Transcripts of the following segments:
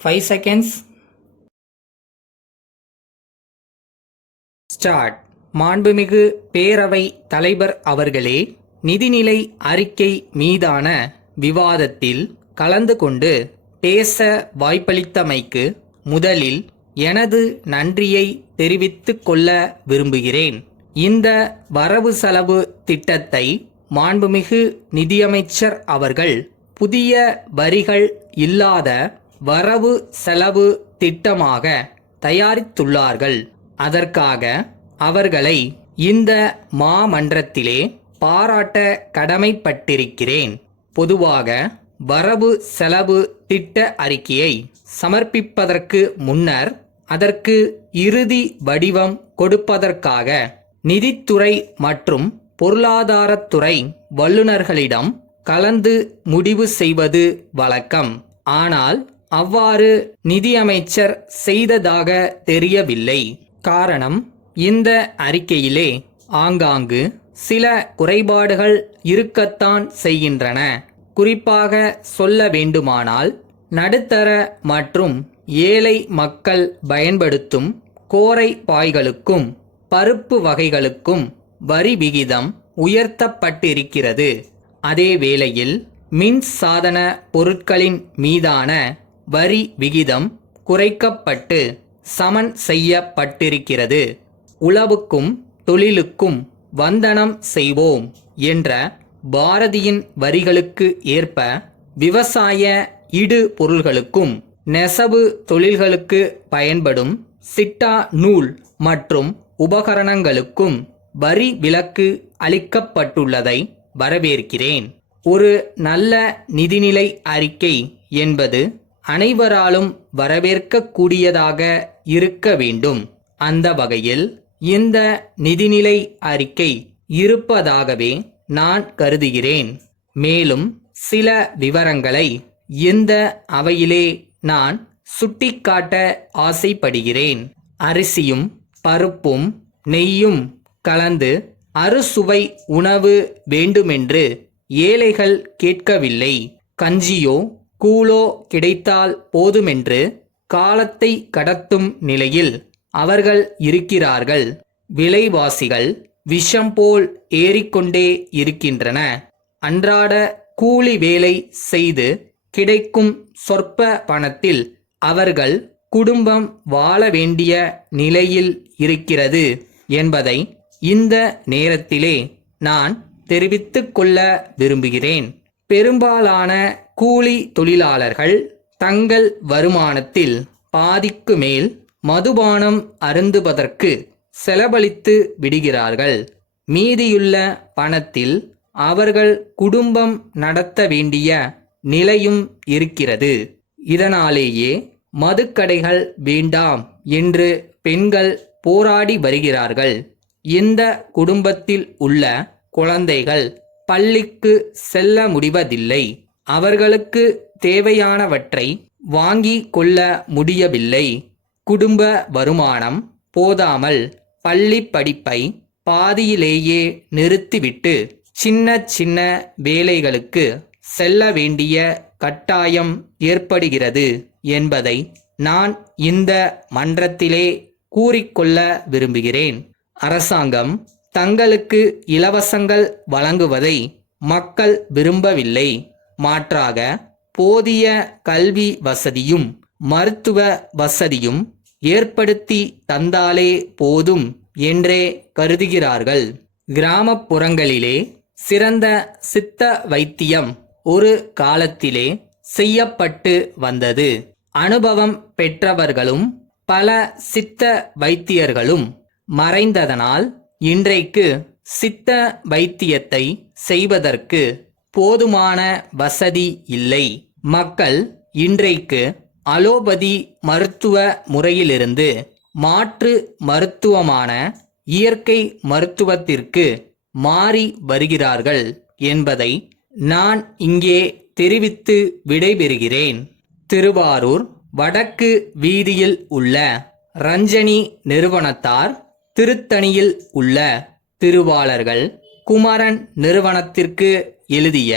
5 seconds. Start. மாண்புமிகு பேரவை தலைவர் அவர்களே, நிதிநிலை அறிக்கை மீதான விவாதத்தில் கலந்து கொண்டு பேச வாய்ப்பளித்தமைக்கு முதலில் எனது நன்றியை தெரிவித்துக் கொள்ள விரும்புகிறேன். இந்த வரவு செலவு திட்டத்தை மாண்புமிகு நிதியமைச்சர் அவர்கள் புதிய வரிகள் இல்லாத வரவு செலவு திட்டமாக தயாரித்துள்ளார்கள். அதற்காக அவர்களை இந்த மாமன்றத்திலே பாராட்ட கடமைப்பட்டிருக்கிறேன். பொதுவாக வரவு செலவு திட்ட அறிக்கையை சமர்ப்பிப்பதற்கு முன்னர் அதற்கு இறுதி வடிவம் கொடுப்பதற்காக நிதித்துறை மற்றும் பொருளாதாரத்துறை வல்லுநர்களிடம் கலந்து முடிவு செய்வது வழக்கம். ஆனால் அவ்வாறு நிதியமைச்சர் செய்ததாக தெரியவில்லை. காரணம், இந்த அறிக்கையிலே ஆங்காங்கு சில குறைபாடுகள் இருக்கத்தான் செய்கின்றன. குறிப்பாக சொல்ல வேண்டுமானால், நடுத்தர மற்றும் ஏழை மக்கள் பயன்படுத்தும் கோரை பாய்களுக்கும் பருப்பு வகைகளுக்கும் வரி விகிதம் உயர்த்தப்பட்டிருக்கிறது. அதே வேளையில் மின் சாதன பொருட்களின் மீதான வரி விகிதம் குறைக்கப்பட்டு சமன் செய்யப்பட்டிருக்கிறது. உழவுக்கும் தொழிலுக்கும் வந்தனம் செய்வோம் என்ற பாரதியின் வரிகளுக்கு ஏற்ப விவசாய இடு பொருள்களுக்கும் நெசவு தொழில்களுக்கு பயன்படும் சிட்டா நூல் மற்றும் உபகரணங்களுக்கும் வரி விலக்கு அளிக்கப்பட்டுள்ளதை வரவேற்கிறேன். ஒரு நல்ல நிதிநிலை அறிக்கை என்பது அனைவராலும் வரவேற்கக்கூடியதாக இருக்க வேண்டும். அந்த வகையில் இந்த நிதிநிலை அறிக்கை இருப்பதாகவே நான் கருதுகிறேன். மேலும் சில விவரங்களை இந்த அவையிலே நான் சுட்டிக்காட்ட ஆசைப்படுகிறேன். அரிசியும் பருப்பும் நெய்யும் கலந்து அறுசுவை உணவு வேண்டுமென்று ஏழைகள் கேட்கவில்லை. கஞ்சியோ கூழோ கிடைத்தால் போதுமென்று காலத்தை கடத்தும் நிலையில் அவர்கள் இருக்கிறார்கள். விலைவாசிகள் விஷம் போல் ஏறிக்கொண்டே இருக்கின்றன. அன்றாட கூலி வேலை செய்து கிடைக்கும் சொற்ப பணத்தில் அவர்கள் குடும்பம் வாழ வேண்டிய நிலையில் இருக்கிறது என்பதை இந்த நேரத்திலே நான் தெரிவித்துக் கொள்ள விரும்புகிறேன். பெரும்பாலான கூலி தொழிலாளர்கள் தங்கள் வருமானத்தில் பாதிக்கு மேல் மதுபானம் அருந்துவதற்கு செலவழித்து விடுகிறார்கள். மீதியுள்ள பணத்தில் அவர்கள் குடும்பம் நடத்த வேண்டிய நிலையும் இருக்கிறது. இதனாலேயே மதுக்கடைகள் வேண்டாம் என்று பெண்கள் போராடி வருகிறார்கள். இந்த குடும்பத்தில் உள்ள குழந்தைகள் பள்ளிக்கு செல்ல முடிவதில்லை. அவர்களுக்கு தேவையானவற்றை வாங்கி கொள்ள முடியவில்லை. குடும்ப வருமானம் போதாமல் பள்ளி படிப்பை பாதியிலேயே நிறுத்திவிட்டு சின்ன சின்ன வேலைகளுக்கு செல்ல வேண்டிய கட்டாயம் ஏற்படுகிறது என்பதை நான் இந்த மன்றத்திலே கூறிக்கொள்ள விரும்புகிறேன். அரசாங்கம் தங்களுக்கு இலவசங்கள் வழங்குவதை மக்கள் விரும்பவில்லை. மாற்றாக போதிய கல்வி வசதியும் மருத்துவ வசதியும் ஏற்படுத்தி தந்தாலே போதும் என்றே கருதுகிறார்கள். கிராமப்புறங்களிலே சிறந்த சித்த வைத்தியம் ஒரு காலத்திலே செய்யப்பட்டு வந்தது. அனுபவம் பெற்றவர்களும் பல சித்த வைத்தியர்களும் மறைந்ததனால் இன்றைக்கு சித்த வைத்தியத்தை செய்வதற்கு போதுமான வசதி இல்லை. மக்கள் இன்றைக்கு அலோபதி மருத்துவ முறையிலிருந்து மாற்று மருத்துவமான இயற்கை மருத்துவத்திற்கு மாறி வருகிறார்கள் என்பதை நான் இங்கே தெரிவித்து விடைபெறுகிறேன். திருவாரூர் வடக்கு வீதியில் உள்ள ரஞ்சனி நிறுவனத்தார் திருத்தணியில் உள்ள திருவாளர்கள் குமரன் நிறுவனத்திற்கு எழுதிய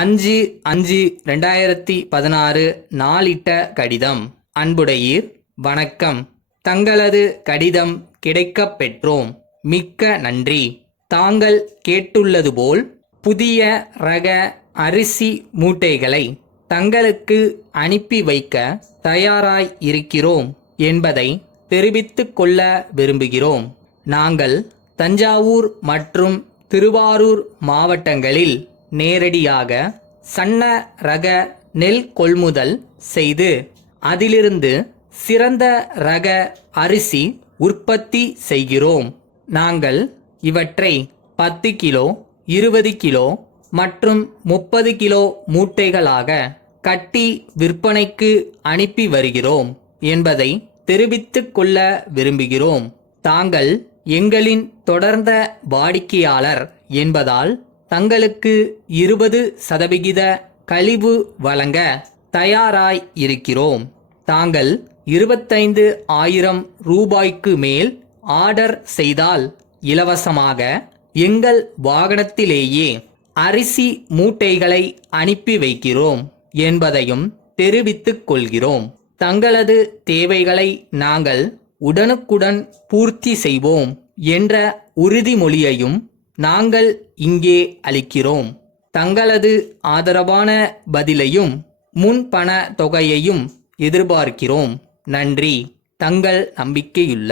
5/5/2016 நாளிட்ட கடிதம். அன்புடையீர், வணக்கம். தங்களது கடிதம் கிடைக்கப் பெற்றோம். மிக்க நன்றி. தாங்கள் கேட்டுள்ளது போல் புதிய ரக அரிசி மூட்டைகளை தங்களுக்கு அனுப்பி வைக்க தயாராய் இருக்கிறோம் என்பதை தெரிவித்துக் கொள்ள விரும்புகிறோம். நாங்கள் தஞ்சாவூர் மற்றும் திருவாரூர் மாவட்டங்களில் நேரடியாக சன்ன ரக நெல் கொள்முதல் செய்து அதிலிருந்து சிறந்த ரக அரிசி உற்பத்தி செய்கிறோம். நாங்கள் இவற்றை 10 கிலோ, 20 கிலோ மற்றும் 30 கிலோ மூட்டைகளாக கட்டி விற்பனைக்கு அனுப்பி வருகிறோம் என்பதை தெரிவித்துக் கொள்ள விரும்புகிறோம். தாங்கள் எங்களின் தொடர்ந்த வாடிக்கையாளர் என்பதால் தங்களுக்கு 20% கழிவு வழங்க தயாராய் இருக்கிறோம். தாங்கள் 25,000 ரூபாய்க்கு மேல் ஆர்டர் செய்தால் இலவசமாக எங்கள் வாகனத்திலேயே அரிசி மூட்டைகளை அனுப்பி வைக்கிறோம் என்பதையும் தெரிவித்துக் கொள்கிறோம். தங்களது தேவைகளை நாங்கள் உடனுக்குடன் பூர்த்தி செய்வோம் என்ற உறுதிமொழியையும் நாங்கள் இங்கே அளிக்கிறோம். தங்களது ஆதரவான பதிலையும் முன்பண தொகையையும் எதிர்பார்க்கிறோம். நன்றி. தங்கள் நம்பிக்கையுள்ள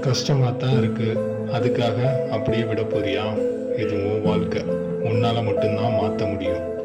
கஷ்டமாக தான் இருக்கு. அதுக்காக அப்படியே விட போறியா? இது உன் வாழ்க்கை. உன்னால மட்டும்தான் மாற்ற முடியும்.